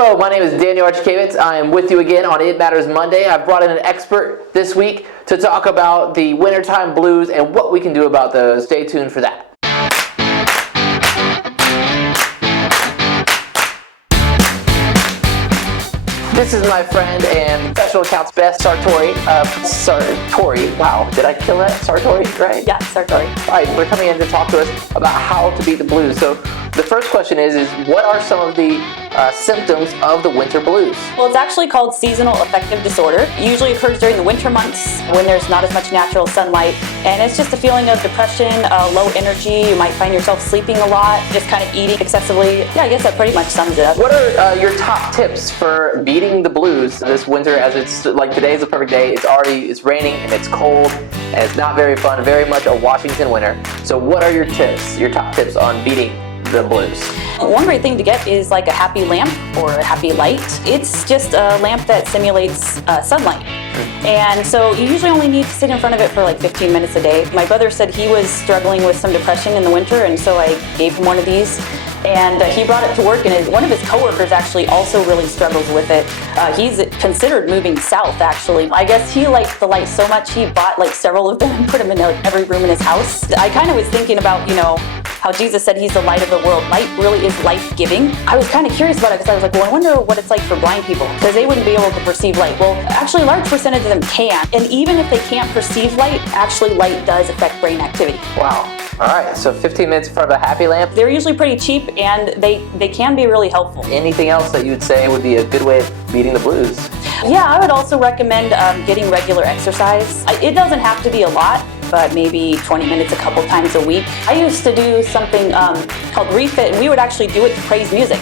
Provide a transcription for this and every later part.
Hello, my name is Daniel Archikevitz. I am with you again on It Matters Monday. I've brought in an expert this week to talk about the wintertime blues and what we can do about those. Stay tuned for that. This is my friend and special accounts best, Sartori. Wow, did I kill that? Sartori, right? Yeah, Sartori. All right, we're coming in to talk to us about how to beat the blues. So the first question is what are some of the symptoms of the winter blues? Well, it's actually called seasonal affective disorder. It usually occurs during the winter months when there's not as much natural sunlight. And it's just a feeling of depression, low energy. You might find yourself sleeping a lot, just kind of eating excessively. Yeah, I guess that pretty much sums it up. What are your top tips for beating the blues this winter? As it's like today's a perfect day. It's raining and it's cold and it's not very fun. Very much a Washington winter. So what are your tips? Your top tips on beating the blues? One great thing to get is like a happy lamp or a happy light. It's just a lamp that simulates sunlight. And so you usually only need to sit in front of it for like 15 minutes a day. My brother said he was struggling with some depression in the winter, and so I gave him one of these. And he brought it to work, and one of his coworkers actually also really struggles with it. He's considered moving south, actually. I guess he liked the light so much he bought like several of them and put them in every room in his house. I kind of was thinking about, how Jesus said he's the light of the world. Light really is life-giving. I was kind of curious about it because I was like, well, I wonder what it's like for blind people, because they wouldn't be able to perceive light. Well, actually a large percentage of them can. And even if they can't perceive light, actually light does affect brain activity. Wow. All right, so 15 minutes in front of a happy lamp. They're usually pretty cheap, and they can be really helpful. Anything else that you would say would be a good way of beating the blues? Yeah, I would also recommend getting regular exercise. It doesn't have to be a lot, but maybe 20 minutes a couple times a week. I used to do something called refit, and we would actually do it to praise music,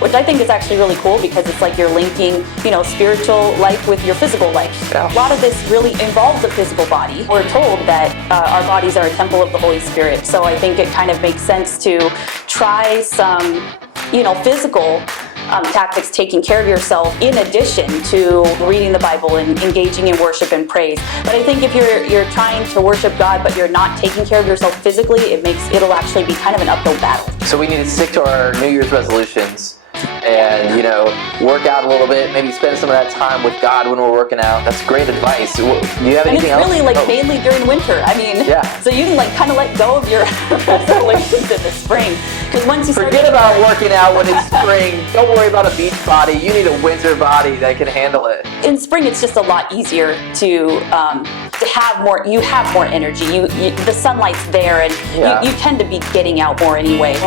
which I think is actually really cool because it's like you're linking, spiritual life with your physical life. Yeah. A lot of this really involves the physical body. We're told that our bodies are a temple of the Holy Spirit, so I think it kind of makes sense to try some, physical tactics, taking care of yourself in addition to reading the Bible and engaging in worship and praise. But I think if you're trying to worship God but you're not taking care of yourself physically, it'll actually be kind of an uphill battle. So we need to stick to our New Year's resolutions and work out a little bit, maybe spend some of that time with God when we're working out. That's great advice. Do you have anything else? And it's really mainly during winter. Yeah. So you can kind of let go of your resolutions in the spring, because once you forget about working out when it's spring. Don't worry about a beach body. You need a winter body that can handle it. In spring, it's just a lot easier to have more. You have more energy. The sunlight's there, and you tend to be getting out more anyway.